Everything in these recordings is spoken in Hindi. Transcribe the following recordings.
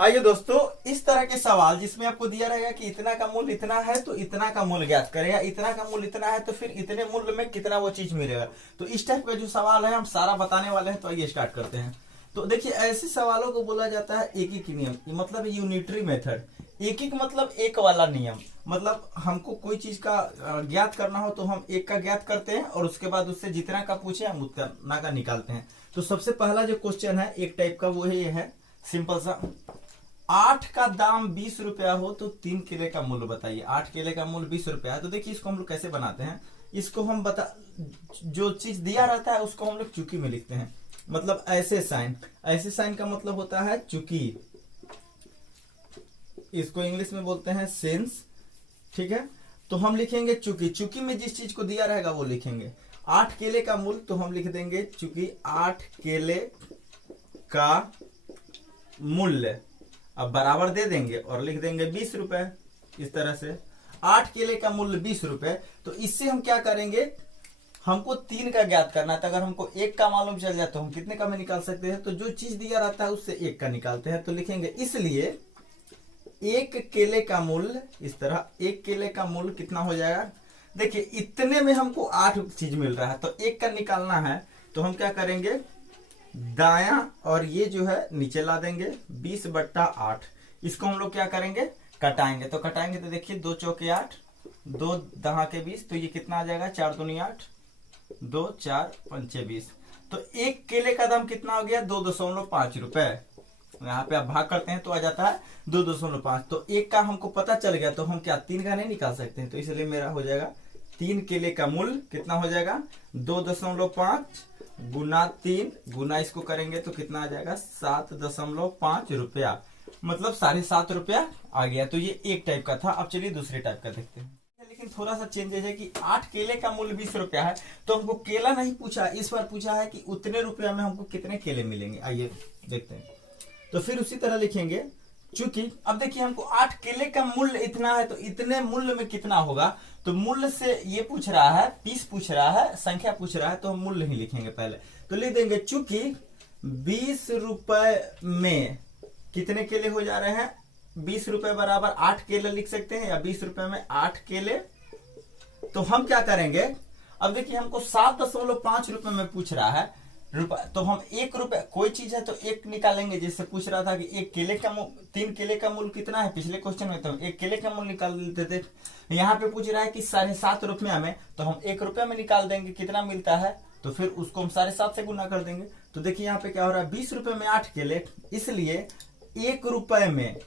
आइए दोस्तों, इस तरह के सवाल जिसमें आपको दिया रहेगा कि इतना का मूल्य इतना है तो इतना का मूल्य ज्ञात करेगा, इतना का मूल्य इतना है तो फिर इतने मूल्य में कितना वो चीज मिलेगा। तो इस टाइप का जो सवाल है हम सारा बताने वाले हैं। तो आइए स्टार्ट करते हैं। तो देखिए, ऐसे सवालों को बोला जाता है एक एक नियम, मतलब यूनिटरी मेथड। एक एक मतलब एक वाला नियम, मतलब हमको कोई चीज का ज्ञात करना हो तो हम एक का ज्ञात करते हैं और उसके बाद उससे जितना का पूछे हम उतना का निकालते हैं। तो सबसे पहला जो क्वेश्चन है एक टाइप का वो ये है, सिंपल सा। 8 का दाम 20 रुपया हो तो 3 केले का मूल्य बताइए। 8 केले का मूल्य 20 रुपया है। तो देखिए, इसको हम लोग कैसे बनाते हैं। इसको हम जो चीज दिया रहता है उसको हम लोग चुकी में लिखते हैं, मतलब ऐसे साइन। ऐसे साइन का मतलब होता है चुकी, इसको इंग्लिश में बोलते हैं सेंस। ठीक है, तो हम लिखेंगे चुकी। चुकी में जिस चीज को दिया रहेगा वो लिखेंगे। 8 केले का मूल्य तो हम लिख देंगे चूंकि 8 केले का मूल्य, अब बराबर दे देंगे और लिख देंगे 20 रुपए। इस तरह से 8 केले का मूल्य 20 रुपए। तो इससे हम क्या करेंगे, हमको 3 का ज्ञात करना है। तो अगर हमको 1 का मालूम चल जाए तो हम कितने का में निकाल सकते हैं। तो जो चीज दिया रहता है उससे 1 का निकालते हैं। तो लिखेंगे इसलिए 1 केले का मूल्य, इस तरह 1 केले का मूल्य कितना हो जाएगा। देखिए, इतने में हमको 8 चीज मिल रहा है तो 1 का निकालना है। तो हम क्या करेंगे, दाया और ये जो है नीचे ला देंगे 20/8। इसको हम लोग क्या करेंगे, कटाएंगे। तो कटाएंगे तो देखिए 2 चौके 8, 2 दहा के 20, तो ये कितना आ जाएगा 4 दूनी 8, 2 4 पंचे 20। तो 1 केले का दाम कितना हो गया 2.5 रुपए। यहाँ पे आप भाग करते हैं तो आ जाता है 2.5। तो 1 का हमको पता चल गया तो हम क्या 3 का नहीं निकाल सकते हैं। तो इसलिए मेरा हो जाएगा 3 केले का मूल्य कितना हो जाएगा 2.5 गुना 3 गुना इसको करेंगे तो कितना आ जाएगा 7.5 रुपया, मतलब 7.5 रुपया आ गया। तो ये एक टाइप का था। अब चलिए दूसरे टाइप का देखते हैं। लेकिन थोड़ा सा चेंजेस है कि 8 केले का मूल्य 20 रुपया है तो हमको केला नहीं पूछा, इस बार पूछा है कि उतने रुपया में हमको कितने केले मिलेंगे। आइए देखते हैं। तो फिर उसी तरह लिखेंगे चूंकि, अब देखिए हमको 8 केले का मूल्य इतना है तो इतने मूल्य में कितना होगा। तो मूल्य से ये पूछ रहा है, पीस पूछ रहा है, संख्या पूछ रहा है, तो हम मूल्य ही लिखेंगे पहले। तो लिख देंगे चूंकि 20 रुपए में कितने केले हो जा रहे हैं, 20 रुपए बराबर 8 केले लिख सकते हैं, या 20 रुपए में 8 केले। तो हम क्या करेंगे, अब देखिए हमको 7.5 रुपए में पूछ रहा है रुपए, तो हम 1 रुपए, कोई चीज है तो 1 निकालेंगे। जैसे पूछ रहा था कि 1 केले का 3 केले का मूल्य कितना है पिछले क्वेश्चन में, तो 1 केले का मूल्य निकाल लेते थे। यहाँ पे पूछ रहा है कि 7.5 रुपया में, तो हम 1 रुपया में निकाल देंगे कितना मिलता है, तो फिर उसको हम 7.5 से गुना कर देंगे। तो देखिए यहाँ पे क्या हो रहा है 20 रुपए में 8 केले, इसलिए 1 रुपए में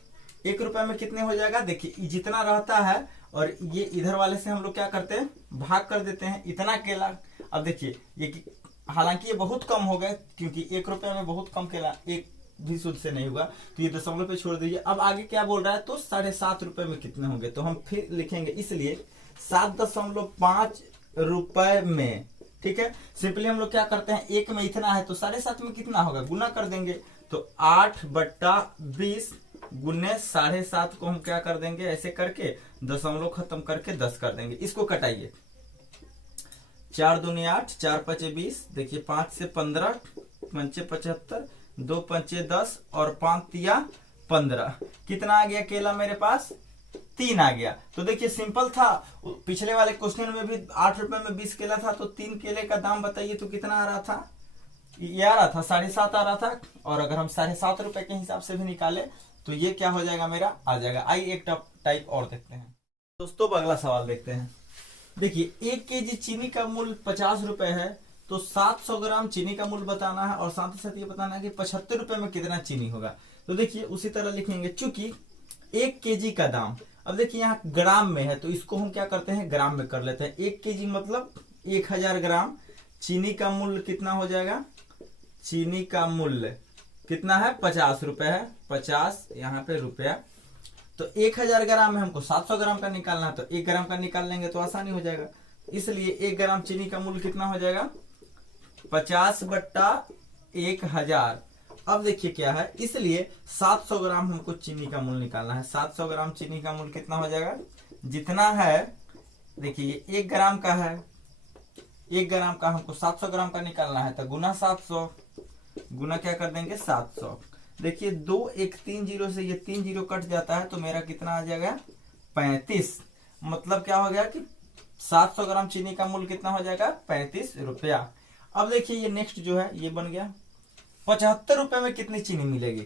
कितने हो जाएगा। देखिए जितना रहता है और ये इधर वाले से हम लोग क्या करते हैं भाग कर देते हैं इतना केला। अब देखिए ये, हालांकि ये बहुत कम हो गए क्योंकि 1 रुपए में बहुत कम केला, 1 भी शुद्ध से नहीं होगा, तो ये दशमलव पे छोड़ दीजिए। अब आगे क्या बोल रहा है, तो 7.5 रुपए में कितने होंगे। तो हम फिर लिखेंगे इसलिए 7.5 रुपए में। ठीक है, सिंपली हम लोग क्या करते हैं, 1 में इतना है तो 7.5 में कितना होगा, गुना कर देंगे। तो 8/20 गुने 7.5 को हम क्या कर देंगे, ऐसे करके दशमलव खत्म करके 10 कर देंगे। इसको कटाइए, 4 दूनी 8, 4 पचे 20, देखिए 5 से 15, 5 75, 2 पंचे 10 और 5 तिया 15। कितना आ गया केला मेरे पास, 3 आ गया। तो देखिए सिंपल था, पिछले वाले क्वेश्चन में भी 8 रुपए में 20 केला था, तो 3 केले का दाम बताइए तो कितना आ रहा था, ये आ रहा था 7.5 आ रहा था। और अगर हम 7.5 रुपए के हिसाब से भी निकाले तो ये क्या हो जाएगा मेरा, आ जाएगा। आइए एक टाइप और देखते हैं दोस्तों। अगला सवाल देखते हैं। देखिए 1 केजी चीनी का मूल्य 50 रुपए है, तो 700 ग्राम चीनी का मूल्य बताना है और साथ ही साथ ये बताना है कि 75 रुपए में कितना चीनी होगा। तो देखिए उसी तरह लिखेंगे चूंकि 1 केजी का दाम, अब देखिए यहाँ ग्राम में है तो इसको हम क्या करते हैं ग्राम में कर लेते हैं। 1 केजी मतलब 1000 ग्राम। चीनी का मूल्य कितना हो जाएगा, चीनी का मूल्य कितना है 50 रुपए है, 50 यहाँ पे रुपया। तो 1000 ग्राम में हमको 700 ग्राम का निकालना है, तो 1 ग्राम का निकाल लेंगे तो आसानी हो जाएगा। इसलिए 1 ग्राम चीनी का मूल्य कितना हो जाएगा 50/1000। अब देखिए क्या है, इसलिए 700 ग्राम हमको चीनी का मूल्य निकालना है। 700 ग्राम चीनी का मूल्य कितना हो जाएगा, जितना है देखिए 1 ग्राम का है, 1 ग्राम का हमको 700 ग्राम का निकालना है, तो गुना 700, गुना क्या कर देंगे 700। देखिए 2 1 3 0 से ये 3 0 कट जाता है तो मेरा कितना आ जाएगा 35। मतलब क्या हो गया कि 700 ग्राम चीनी का मूल्य कितना हो जाएगा 35 रुपया। अब देखिए ये नेक्स्ट जो है ये बन गया 75 रुपए में कितनी चीनी मिलेगी।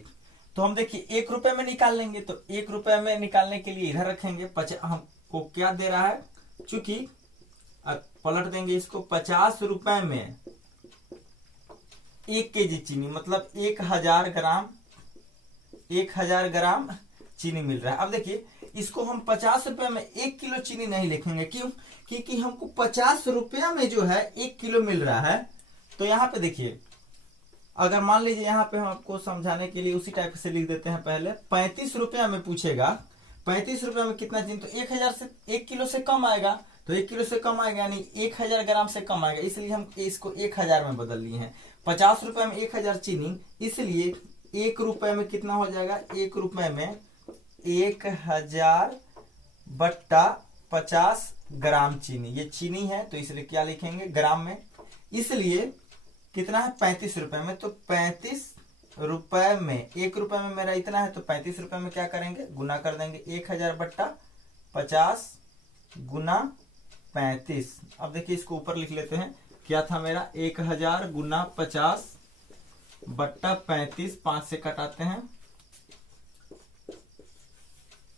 तो हम देखिए 1 रुपए में निकाल लेंगे, तो 1 रुपए में निकालने के लिए इधर रखेंगे। हमको क्या दे रहा है, चूंकि पलट देंगे इसको, 50 रुपए में 1 केजी चीनी मतलब 1000 ग्राम चीनी मिल रहा है। अब देखिए इसको हम 50 रुपए में 1 किलो चीनी नहीं लिखेंगे, क्यों? क्योंकि हमको 50 रुपया में जो है 1 किलो मिल रहा है। तो यहाँ पे देखिए, अगर मान लीजिए यहाँ पे हम आपको समझाने के लिए उसी टाइप से लिख देते हैं। पहले 35 रुपया में पूछेगा 35 रुपया में कितना चीनी, तो 1000 से 1 किलो से कम आएगा, तो 1 किलो से कम आएगा यानी 1000 ग्राम से कम आएगा, इसलिए हम इसको 1000 में बदल लिए हैं। 50 रुपए में 1000 चीनी, इसलिए 1 रुपए में कितना हो जाएगा, 1 रुपए में 1000 बट्टा 50 ग्राम चीनी। ये चीनी है तो इसलिए क्या लिखेंगे ग्राम में, इसलिए कितना है 35 रुपए में। तो 35 रुपए में 1 रुपए में मेरा इतना है, तो 35 रुपए में क्या करेंगे, गुना कर देंगे 1000 बट्टा 50 गुना 35। अब देखिए इसको ऊपर लिख लेते हैं, क्या था मेरा 1000 गुना 50 बट्टा 35, 5 से कटाते हैं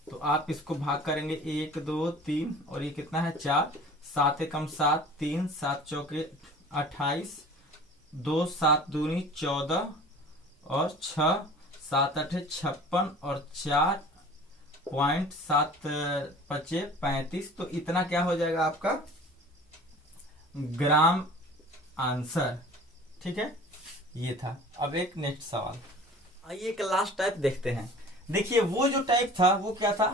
तो आप इसको भाग करेंगे 1 2 3 और ये कितना है 4, 7 एकम 7, 3 7 चौके 28, 2 7 दूनी 14 और 6 7 8 56 और 4.7 पचे 35। तो इतना क्या हो जाएगा आपका ग्राम आंसर। ठीक है, ये था। अब एक नेक्स्ट सवाल, आइए एक लास्ट टाइप देखते हैं। देखिए वो जो टाइप था वो क्या था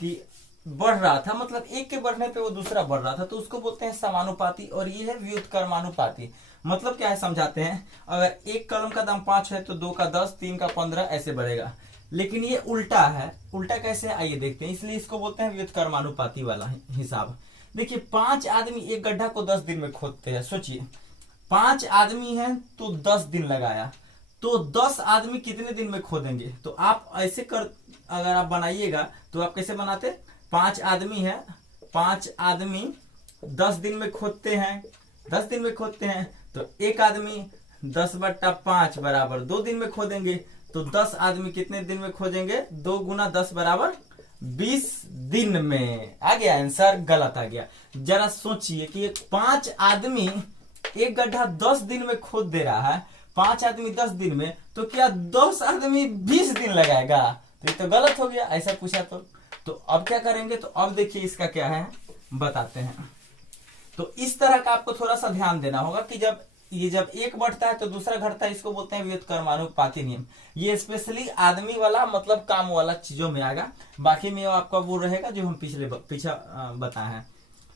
कि बढ़ रहा था, मतलब एक के बढ़ने पे वो दूसरा बढ़ रहा था, तो उसको बोलते हैं समानुपाती, और ये है व्युत्क्रमानुपाती। मतलब क्या है समझाते हैं, अगर एक कलम का दाम 5 है तो 2 का 10, 3 का 15 ऐसे बढ़ेगा। लेकिन ये उल्टा है, उल्टा कैसे है आइए देखते हैं, इसलिए इसको बोलते हैं व्युत्क्रमानुपाती वाला हिसाब। देखिए 5 आदमी एक गड्ढा को 10 दिन में खोदते हैं। सोचिए 5 आदमी हैं तो 10 दिन लगाया, तो 10 आदमी कितने दिन में खोदेंगे। तो आप ऐसे कर, अगर आप बनाइएगा तो आप कैसे बनाते, 5 आदमी है, 5 आदमी 10 दिन में खोदते हैं, 10 दिन में खोदते हैं, तो एक आदमी 10 बट्टा 5 बराबर 2 दिन में खोदेंगे, तो 10 आदमी कितने दिन में खोदेंगे, 2 गुना 10 बराबर 20 दिन में। आ गया आंसर, गलत आ गया। जरा सोचिए कि 5 आदमी एक गड्ढा 10 दिन में खोद दे रहा है, 5 आदमी 10 दिन में, तो क्या 10 आदमी 20 दिन लगाएगा, तो ये तो गलत हो गया। ऐसा पूछा तो अब क्या करेंगे, तो अब देखिए इसका क्या है बताते हैं। तो इस तरह का आपको थोड़ा सा ध्यान देना होगा कि जब एक बढ़ता है तो दूसरा घटता है, इसको बोलते हैं व्युत्क्रमानुपाती नियम। ये स्पेशली आदमी वाला मतलब काम वाला चीजों में आएगा, बाकी में आपका वो रहेगा जो हम पीछा बताए हैं।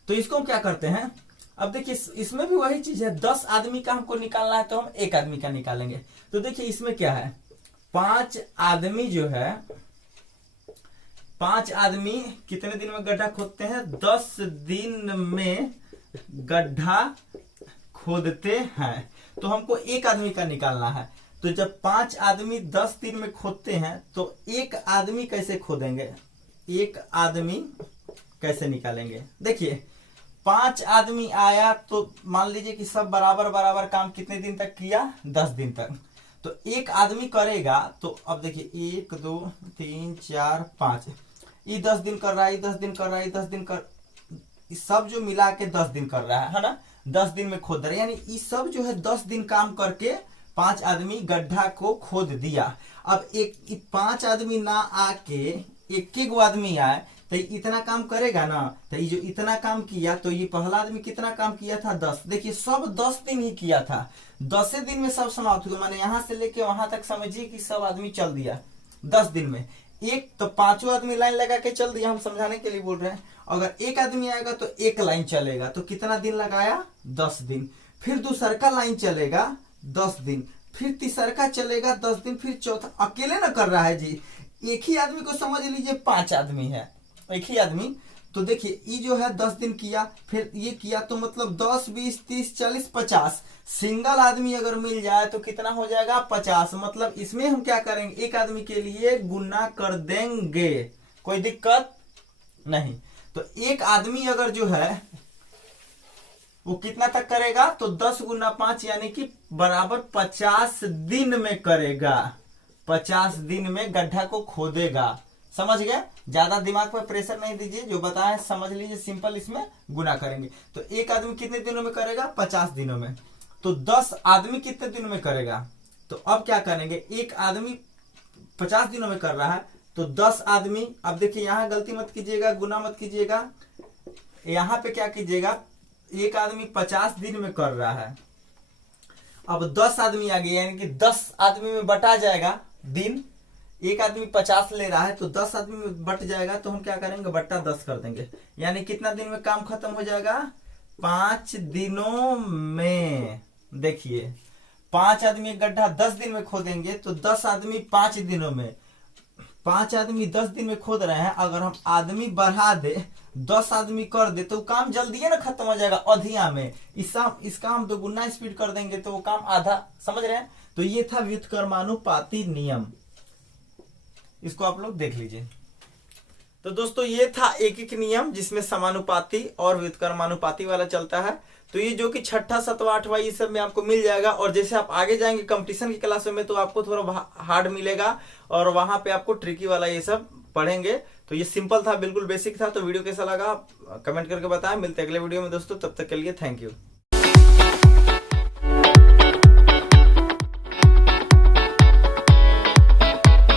तो इसको हम क्या करते हैं, अब देखिए इसमें भी वही चीज है, 10 आदमी का हमको निकालना है तो हम 1 आदमी का निकालेंगे। तो देखिए इसमें क्या है, 5 आदमी जो है, 5 आदमी कितने दिन में गड्ढा खोदते हैं, 10 दिन में गड्ढा खोदते हैं। तो हमको 1 आदमी का निकालना है। तो जब 5 आदमी 10 दिन में खोदते हैं तो 1 आदमी कैसे खोदेंगे, 1 आदमी कैसे निकालेंगे। देखिए 5 आदमी आया तो मान लीजिए कि सब बराबर बराबर काम कितने दिन तक किया, 10 दिन तक। तो 1 आदमी करेगा, तो अब देखिए 1 2 3 4 5, ये 10 दिन कर रहा है, 10 दिन कर रहा है, 10 दिन कर, सब जो मिला के 10 दिन कर रहा है ना, 10 दिन में खोद रहा है, यानी ये सब जो है 10 दिन काम करके 5 आदमी गड्ढा को खोद दिया। अब 5 आदमी ना आके एक आदमी आए तो इतना काम करेगा ना, तो ये जो इतना काम किया, तो ये पहला आदमी कितना काम किया था, 10। देखिए सब 10 दिन ही किया था, 10 दिन में सब समाप्त हुआ, माने यहां से लेके वहां तक समझिए कि सब आदमी चल दिया 10 दिन में। एक तो 5 आदमी लाइन लगा के चल दिया, हम समझाने के लिए बोल रहे हैं। अगर 1 आदमी आएगा तो 1 लाइन चलेगा, तो कितना दिन लगाया, 10 दिन। फिर दूसरा का लाइन चलेगा 10 दिन, फिर तीसरा का चलेगा 10 दिन, फिर चौथा अकेले ना कर रहा है जी, एक ही आदमी को समझ लीजिए 5 आदमी है, एक ही आदमी, तो देखिए ये जो है 10 दिन किया, फिर ये किया, तो मतलब 10 20 30 40 50 सिंगल आदमी अगर मिल जाए तो कितना हो जाएगा 50। मतलब इसमें हम क्या करेंगे, एक आदमी के लिए गुना कर देंगे, कोई दिक्कत नहीं। तो एक आदमी अगर जो है वो कितना तक करेगा, तो 10 गुना 5 यानी कि बराबर 50 दिन में करेगा, 50 दिन में गड्ढा को खोदेगा। समझ गए? ज्यादा दिमाग पर प्रेशर नहीं दीजिए, जो बताया समझ लीजिए, सिंपल इसमें गुना करेंगे। तो एक आदमी कितने दिनों में करेगा, 50 दिनों में। तो 10 आदमी कितने दिनों में करेगा, तो अब क्या करेंगे, एक आदमी 50 दिनों में कर रहा है तो 10 आदमी, अब देखिए यहां गलती मत कीजिएगा, गुना मत कीजिएगा, यहां पे क्या कीजिएगा, एक आदमी 50 दिन में कर रहा है, अब 10 आदमी आ गए, यानी कि 10 आदमी में बटा जाएगा दिन, एक आदमी 50 ले रहा है तो 10 आदमी में बट जाएगा, तो हम क्या करेंगे बट्टा 10 कर देंगे, यानी कितना दिन में काम खत्म हो जाएगा, 5 दिनों में। देखिए 5 आदमी एक गड्ढा 10 दिन में खोदेंगे तो 10 आदमी 5 दिनों में, 5 आदमी 10 दिन में खोद रहे हैं, अगर हम आदमी बढ़ा दे 10 आदमी कर दे तो काम जल्दी है ना खत्म हो जाएगा अधिया में। इसका हम दोगुना स्पीड कर देंगे तो वो काम आधा, समझ रहे हैं? तो ये था व्युत्क्रमानुपाती नियम, इसको आप लोग देख लीजिए। तो दोस्तों ये था एक एक नियम जिसमें समानुपाती और व्युत्क्रमानुपाती वाला चलता है। तो ये जो कि छठा सातवां आठवां ये सब में आपको मिल जाएगा, और जैसे आप आगे जाएंगे कंपटीशन की क्लासों में तो आपको थोड़ा हार्ड मिलेगा, और वहां पे आपको ट्रिकी वाला ये सब पढ़ेंगे। तो ये सिंपल था, बिल्कुल बेसिक था। तो वीडियो कैसा लगा कमेंट करके बताएं। मिलते हैं अगले वीडियो में दोस्तों, तब तक के लिए थैंक यू।